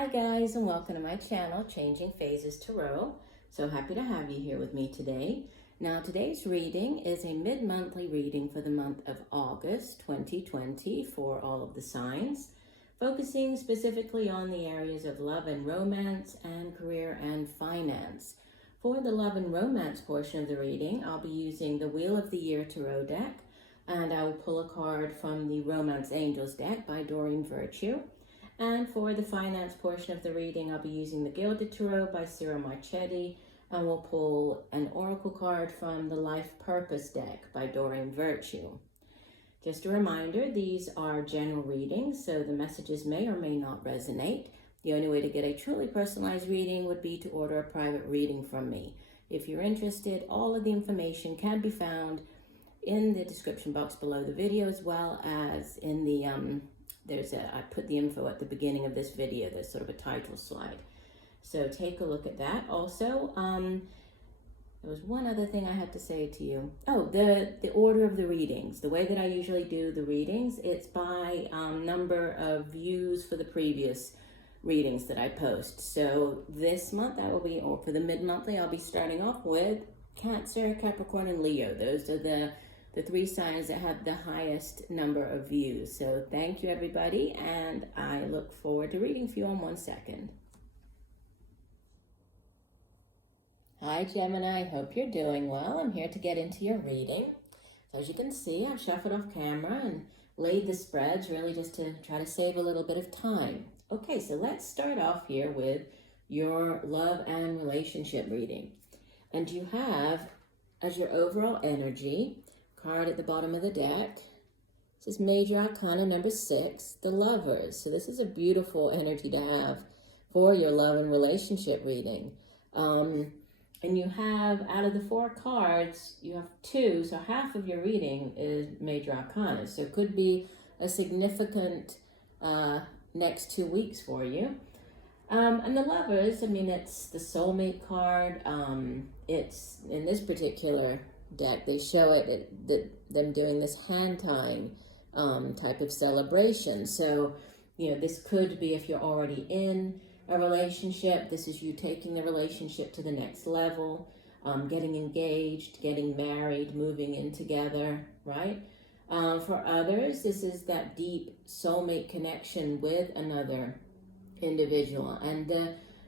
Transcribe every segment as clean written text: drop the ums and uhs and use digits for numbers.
Hi guys, and welcome to my channel, Changing Phases Tarot. So happy to have you here with me today. Now today's reading is a mid-monthly reading for the month of August 2020 for all of the signs, focusing specifically on the areas of love and romance and career and finance. For the love and romance portion of the reading, I'll be using the Wheel of the Year Tarot deck, and I will pull a card from the Romance Angels deck by Doreen. And for the finance portion of the reading, I'll be using the Gilded Tarot by Marchetti, and we'll pull an oracle card from the Life Purpose deck by Doreen. Just a reminder, these are general readings, so the messages may or may not resonate. The only way to get a truly personalized reading would be to order a private reading from me. If you're interested, all of the information can be found in the description box below the video, as well as in the I put the info at the beginning of this video. There's sort of a title slide, so take a look at that. Also, there was one other thing I had to say to you. Oh, the order of the readings. The way that I usually do the readings, it's by number of views for the previous readings that I post. So this month I will be, or for the mid-monthly, I'll be starting off with Cancer, Capricorn, and Leo. Those are the three signs that have the highest number of views. So thank you, everybody, and I look forward to reading for you in 1 second. Hi, Gemini. Hope you're doing well. I'm here to get into your reading. So as you can see, I've shuffled off camera and laid the spreads, really just to try to save a little bit of time. Okay, so let's start off here with your love and relationship reading. And you have, as your overall energy, card at the bottom of the deck. This is Major Arcana number 6, the Lovers. So this is a beautiful energy to have for your love and relationship reading. And you have, out of the 4 cards, you have 2, so half of your reading is Major Arcana. So it could be a significant next 2 weeks for you. And the Lovers, I mean, it's the soulmate card. It's, in this particular deck, they show them doing this hand tying type of celebration. So, you know, this could be, if you're already in a relationship, this is you taking the relationship to the next level, getting engaged, getting married, moving in together, right? For others, this is that deep soulmate connection with another individual. And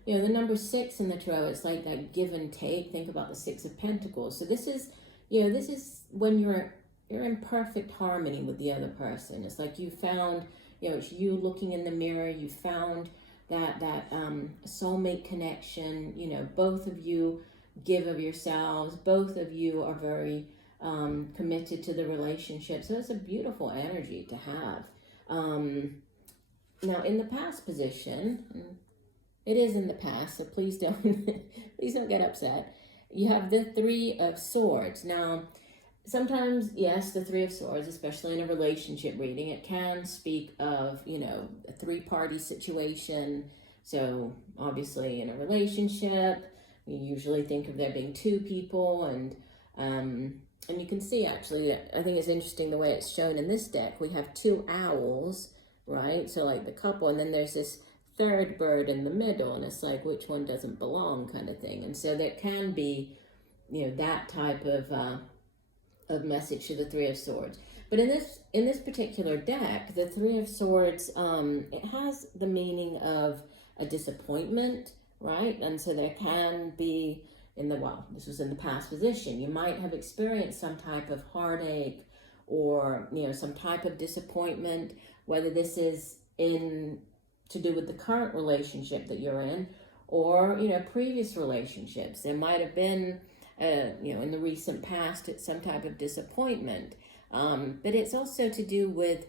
you know, the number 6 in the tarot, it's like that give and take. Think about the 6 of Pentacles. So this is, you know, this is when you're in perfect harmony with the other person. It's like you found, you know, it's you looking in the mirror, you found that soulmate connection. You know, both of you give of yourselves, both of you are very committed to the relationship. So it's a beautiful energy to have. Now in the past position, it is in the past, so please don't please don't get upset. You have the 3 of Swords. Now, sometimes, yes, the 3 of Swords, especially in a relationship reading, it can speak of, you know, a 3-party situation. So obviously in a relationship, we usually think of there being 2 people, and you can see, actually, I think it's interesting the way it's shown in this deck. We have 2 owls, right? So like the couple, and then there's this 3rd bird in the middle, and it's like, which one doesn't belong, kind of thing. And so there can be, you know, that type of message to the 3 of Swords. But in this particular deck, the 3 of Swords, it has the meaning of a disappointment, right? And so there can be, this was in the past position, you might have experienced some type of heartache, or, you know, some type of disappointment, whether this is to do with the current relationship that you're in, or, you know, previous relationships. There might have been, you know, in the recent past, it's some type of disappointment. But it's also to do with,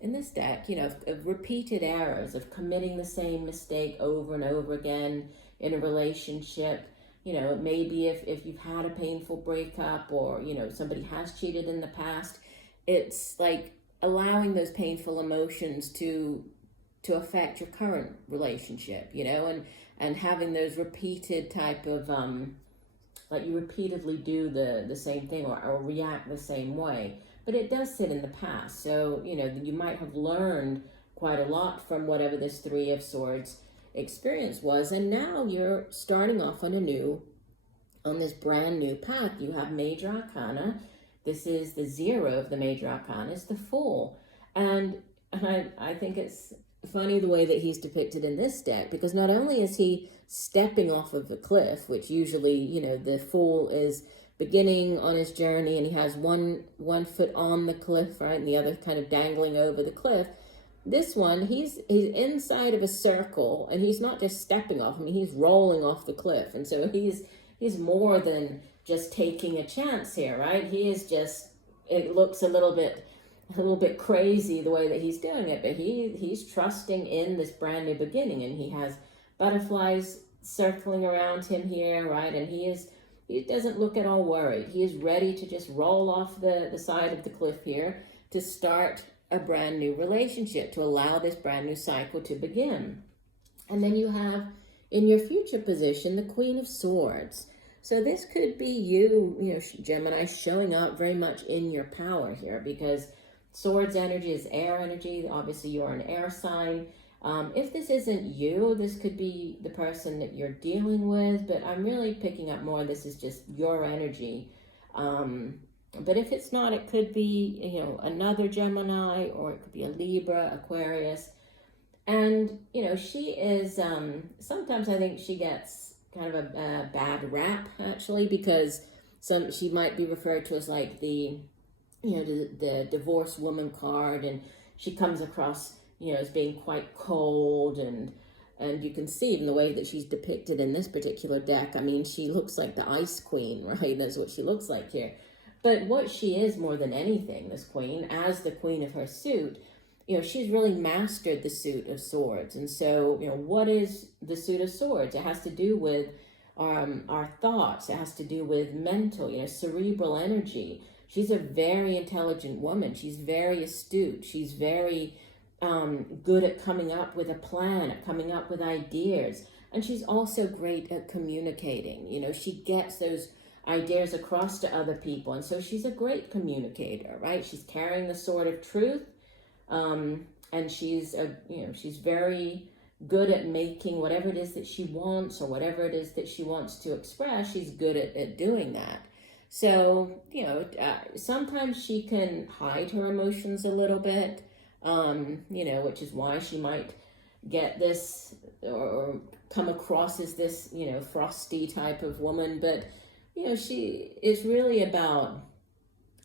in this deck, you know, of repeated errors, of committing the same mistake over and over again in a relationship. You know, maybe if you've had a painful breakup, or, you know, somebody has cheated in the past, it's like allowing those painful emotions to affect your current relationship, you know, and having those repeated type of, like you repeatedly do the same thing, or react the same way. But it does sit in the past. So, you know, you might have learned quite a lot from whatever this Three of Swords experience was. And now you're starting off on this brand new path. You have Major Arcana. This is the 0 of the Major Arcana. It's the Fool. And I think it's funny the way that he's depicted in this deck, because not only is he stepping off of the cliff, which usually, you know, the Fool is beginning on his journey and he has one foot on the cliff, right, and the other kind of dangling over the cliff. This one, he's inside of a circle, and he's not just stepping off. I mean, he's rolling off the cliff, and so he's more than just taking a chance here, right? He is just, it looks a little bit crazy the way that he's doing it, but he's trusting in this brand new beginning, and he has butterflies circling around him here, right? And he doesn't look at all worried. He is ready to just roll off the side of the cliff here to start a brand new relationship, to allow this brand new cycle to begin. And then you have in your future position the Queen of Swords. So this could be you, Gemini, showing up very much in your power here, because Swords energy is air energy. Obviously, you're an air sign. If this isn't you, this could be the person that you're dealing with, but I'm really picking up more this is just your energy. But if it's not, it could be, another Gemini, or it could be a Libra, Aquarius. And, she is, sometimes I think she gets kind of a bad rap, actually, because she might be referred to as like the divorced woman card, and she comes across, as being quite cold, and you can see in the way that she's depicted in this particular deck. I mean, she looks like the Ice Queen, right? That's what she looks like here. But what she is more than anything, this queen, as the queen of her suit, she's really mastered the suit of swords. And so, what is the suit of swords? It has to do with our thoughts. It has to do with mental, cerebral energy. She's a very intelligent woman. She's very astute. She's very good at coming up with a plan, at coming up with ideas. And she's also great at communicating. She gets those ideas across to other people. And so she's a great communicator, right? She's carrying the sword of truth. And she's very good at making whatever it is that she wants, or whatever it is that she wants to express. She's good at doing that. So, sometimes she can hide her emotions a little bit, which is why she might get this or come across as this, frosty type of woman. But, she is really about,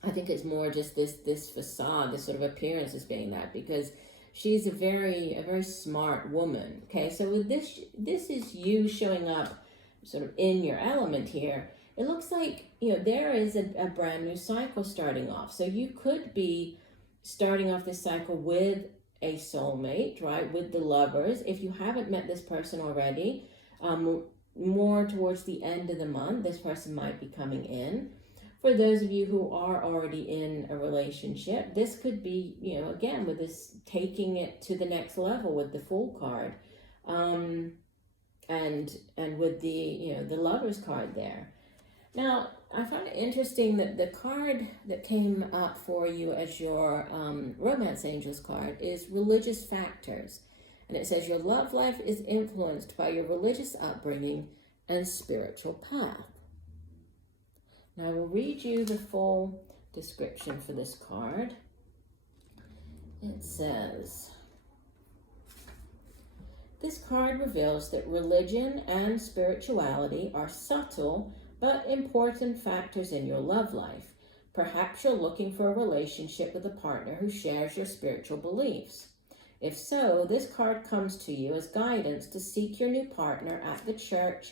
I think it's more just this facade, this sort of appearance as being that, because she's a very smart woman. Okay, so with this is you showing up sort of in your element here. It looks like, there is a brand new cycle starting off. So you could be starting off this cycle with a soulmate, right? With the Lovers. If you haven't met this person already, more towards the end of the month, this person might be coming in. For those of you who are already in a relationship, this could be, again, with this taking it to the next level with the Fool card, and with the Lovers card there. Now, I find it interesting that the card that came up for you as your Romance Angels card is Religious Factors. And it says your love life is influenced by your religious upbringing and spiritual path. Now I will read you the full description for this card. It says, this card reveals that religion and spirituality are subtle but important factors in your love life. Perhaps you're looking for a relationship with a partner who shares your spiritual beliefs. If so, this card comes to you as guidance to seek your new partner at the church,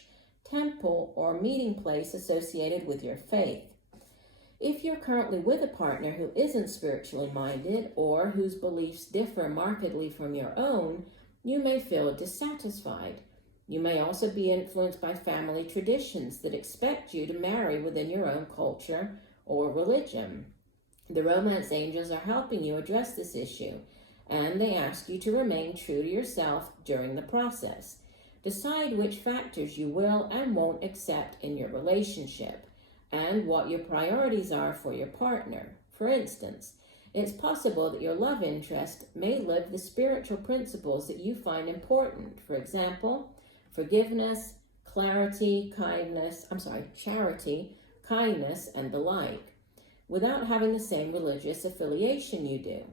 temple, or meeting place associated with your faith. If you're currently with a partner who isn't spiritually minded or whose beliefs differ markedly from your own, you may feel dissatisfied. You may also be influenced by family traditions that expect you to marry within your own culture or religion. The Romance Angels are helping you address this issue, and they ask you to remain true to yourself during the process. Decide which factors you will and won't accept in your relationship, and what your priorities are for your partner. For instance, it's possible that your love interest may live the spiritual principles that you find important. For example, forgiveness, charity, kindness, and the like, without having the same religious affiliation you do.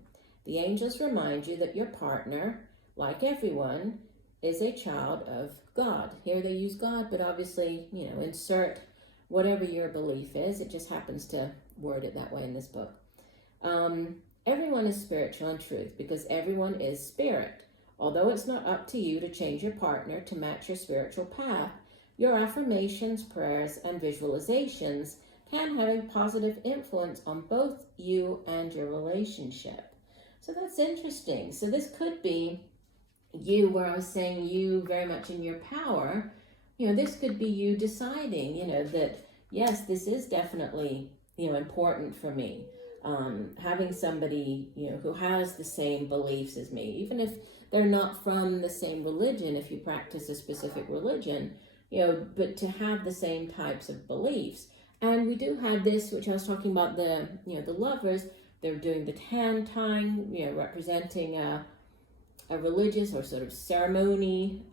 The angels remind you that your partner, like everyone, is a child of God. Here they use God, but obviously, insert whatever your belief is. It just happens to word it that way in this book. Everyone is spiritual in truth because everyone is spirit. Although it's not up to you to change your partner to match your spiritual path, your affirmations, prayers, and visualizations can have a positive influence on both you and your relationship. So that's interesting. So this could be you, where I was saying you very much in your power. This could be you deciding, that yes, this is definitely, important for me. Having somebody, who has the same beliefs as me, even if they're not from the same religion, if you practice a specific religion, but to have the same types of beliefs. And we do have this, which I was talking about, the lovers, they're doing the hand tying, representing a religious or sort of ceremonial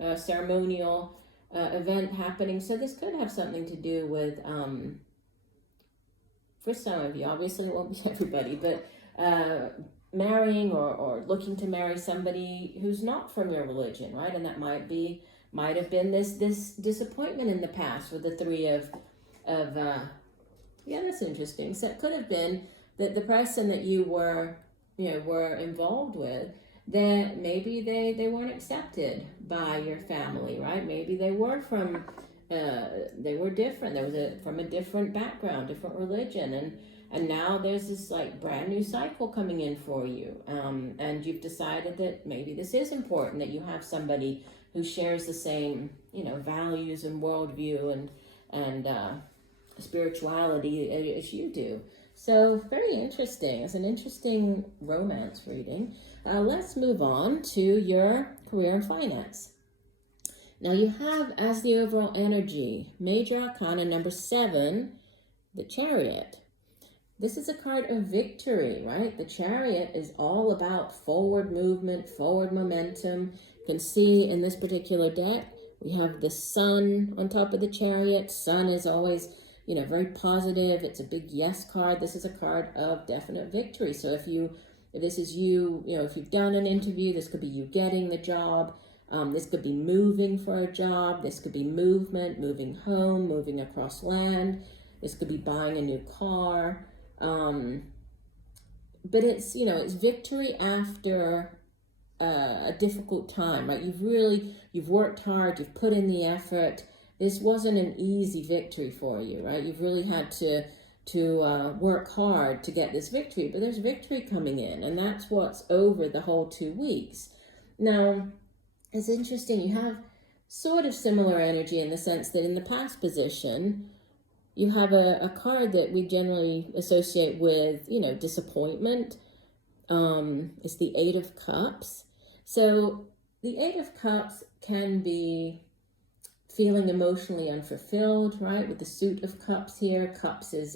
event happening. So this could have something to do with, for some of you, obviously it won't be everybody, but marrying or looking to marry somebody who's not from your religion, right? And that might have been this disappointment in the past with the three of that's interesting. So it could have been that the person that you were involved with, that maybe they weren't accepted by your family, right? Maybe they were from they were different. There was from a different background, different religion, and now there's this like brand new cycle coming in for you, and you've decided that maybe this is important, that you have somebody who shares the same values and worldview and spirituality as you do. So very interesting. It's an interesting romance reading. Let's move on to your career and finance. Now you have, as the overall energy, Major Arcana number 7, the Chariot. This is a card of victory, right? The Chariot is all about forward movement, forward momentum. You can see in this particular deck, we have the Sun on top of the Chariot. Sun is always, very positive. It's a big yes card. This is a card of definite victory. So if this is you, if you've done an interview, this could be you getting the job. This could be moving for a job. This could be movement, moving home, moving across land. This could be buying a new car. But it's, it's victory after a difficult time, right? You've worked hard, you've put in the effort. This wasn't an easy victory for you, right? You've really had to work hard to get this victory, but there's victory coming in, and that's what's over the whole 2 weeks. Now, it's interesting, you have sort of similar energy in the sense that in the past position, you have a card that we generally associate with, disappointment. It's the 8 of Cups. So the 8 of Cups can be feeling emotionally unfulfilled, right? With the Suit of Cups here, Cups is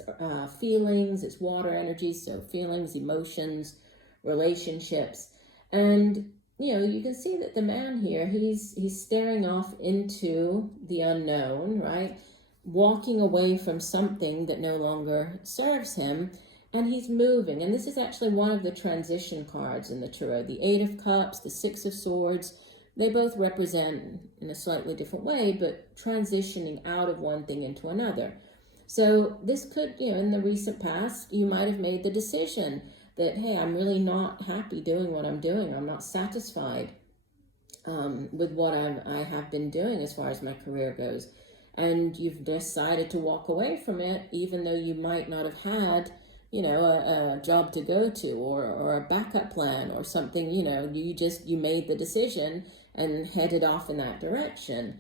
feelings, it's water energy, so feelings, emotions, relationships. And you can see that the man here, he's staring off into the unknown, right? Walking away from something that no longer serves him, and he's moving. And this is actually one of the transition cards in the tarot. The 8 of Cups, the 6 of Swords, they both represent, in a slightly different way, but transitioning out of one thing into another. So this could, in the recent past, you might have made the decision that, hey, I'm really not happy doing what I'm doing. I'm not satisfied with what I have been doing as far as my career goes. And you've decided to walk away from it, even though you might not have had, a job to go to or a backup plan or something. You made the decision and headed off in that direction.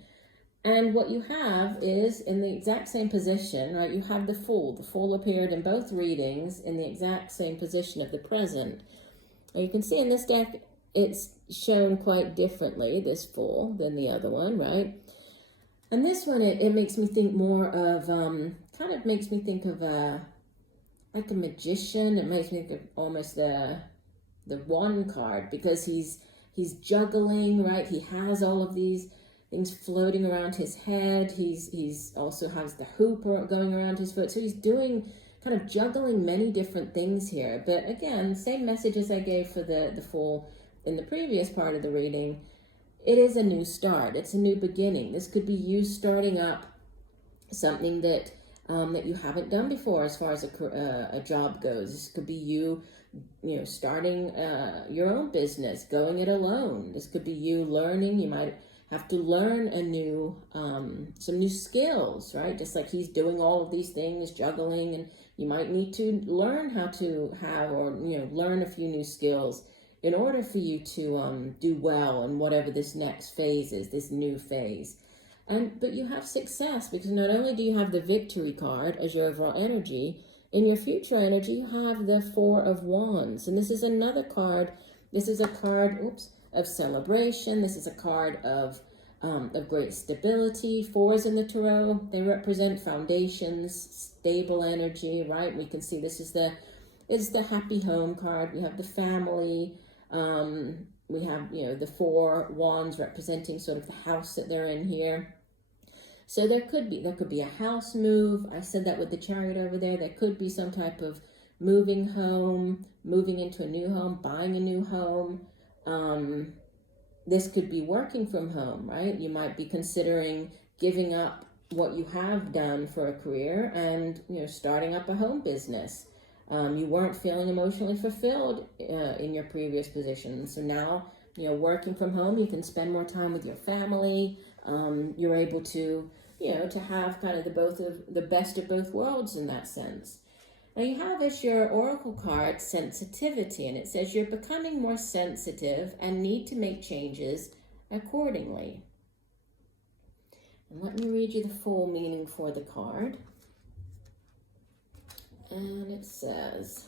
And what you have is in the exact same position, right? You have the Fool. The Fool appeared in both readings in the exact same position of the present. And you can see in this deck, it's shown quite differently, this Fool, than the other one, right? And this one, it makes me think more of, kind of makes me think of like a magician. It makes me think of almost the wand card, because he's juggling, right? He has all of these things floating around his head. He's also has the hoop going around his foot. So he's doing kind of juggling many different things here. But again, same message as I gave for the Fool in the previous part of the reading. It is a new start. It's a new beginning. This could be you starting up something that that you haven't done before as far as a job goes. This could be you starting your own business, going it alone. This could be you learning. You might have to learn some new skills, right? Just like he's doing all of these things, juggling, and you might need to learn how to learn a few new skills in order for you to do well in whatever this next phase is, this new phase. But you have success, because not only do you have the Victory card as your overall energy, in your future energy, you have the Four of Wands. And this is another card. This is a card, of celebration. This is a card of great stability. Fours in the tarot, they represent foundations, stable energy, right? We can see this is the happy home card. We have the family. We have, the Four Wands representing sort of the house that they're in here. So there could be a house move. I said that with the Chariot over there. There could be some type of moving home, moving into a new home, buying a new home. This could be working from home, right? You might be considering giving up what you have done for a career and, starting up a home business. You weren't feeling emotionally fulfilled in your previous position. So now, working from home, you can spend more time with your family. You're able to, to have kind of the best of both worlds in that sense. Now you have as your oracle card sensitivity, and it says you're becoming more sensitive and need to make changes accordingly. And let me read you the full meaning for the card. And it says,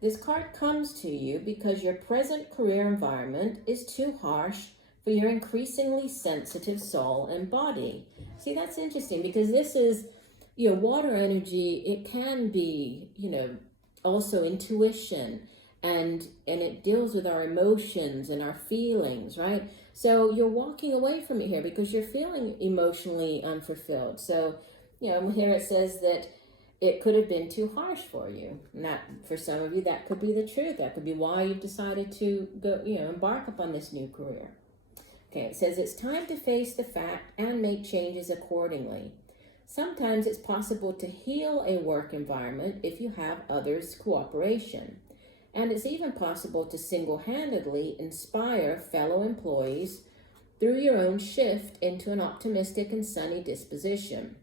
this card comes to you because your present career environment is too harsh for your increasingly sensitive soul and body. See, that's interesting, because this is, water energy. It can be, also intuition, and it deals with our emotions and our feelings, right? So you're walking away from it here because you're feeling emotionally unfulfilled. So, here it says that it could have been too harsh for you. And that, for some of you, that could be the truth. That could be why you've decided to go, embark upon this new career. Okay, it says it's time to face the fact and make changes accordingly. Sometimes it's possible to heal a work environment if you have others' cooperation. And it's even possible to single-handedly inspire fellow employees through your own shift into an optimistic and sunny disposition.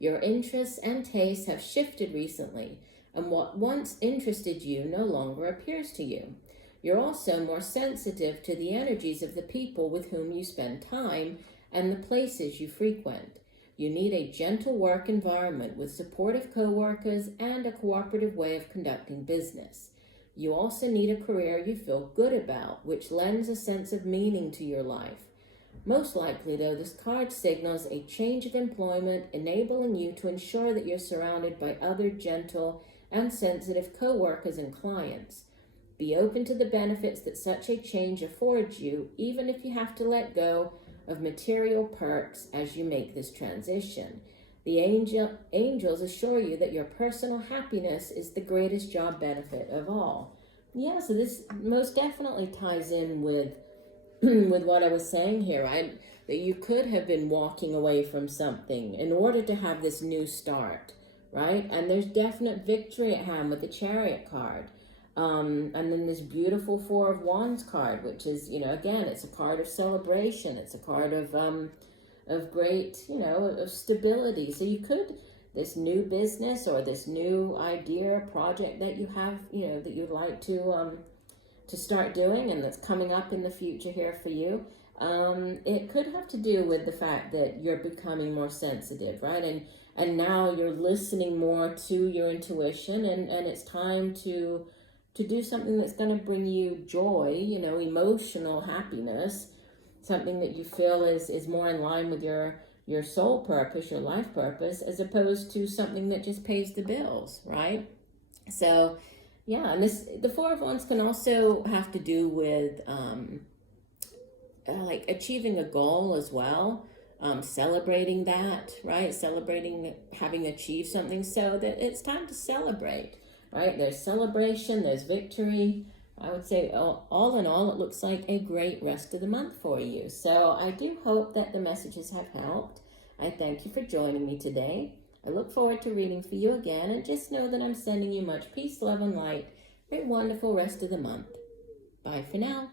Your interests and tastes have shifted recently, and what once interested you no longer appeals to you. You're also more sensitive to the energies of the people with whom you spend time and the places you frequent. You need a gentle work environment with supportive coworkers and a cooperative way of conducting business. You also need a career you feel good about, which lends a sense of meaning to your life. Most likely, though, this card signals a change of employment, enabling you to ensure that you're surrounded by other gentle and sensitive coworkers and clients. Be open to the benefits that such a change affords you, even if you have to let go of material perks as you make this transition. The angels assure you that your personal happiness is the greatest job benefit of all. Yeah, so this most definitely ties in with what I was saying here, right? That you could have been walking away from something in order to have this new start, right? And there's definite victory at hand with the Chariot card. And then this beautiful Four of Wands card, which is, again, it's a card of celebration. It's a card of great, of stability. So you could, this new business or this new idea, project that you have, that you'd like to start doing and that's coming up in the future here for you, it could have to do with the fact that you're becoming more sensitive, right? And now you're listening more to your intuition, and it's time to do something that's going to bring you joy, emotional happiness, something that you feel is more in line with your soul purpose, your life purpose, as opposed to something that just pays the bills, right? So, yeah, and the Four of Wands can also have to do with like achieving a goal as well, celebrating that, right? Celebrating having achieved something, so that it's time to celebrate, right? There's celebration, there's victory. I would say all in all, it looks like a great rest of the month for you. So I do hope that the messages have helped. I thank you for joining me today. I look forward to reading for you again, and just know that I'm sending you much peace, love, and light. A wonderful rest of the month. Bye for now.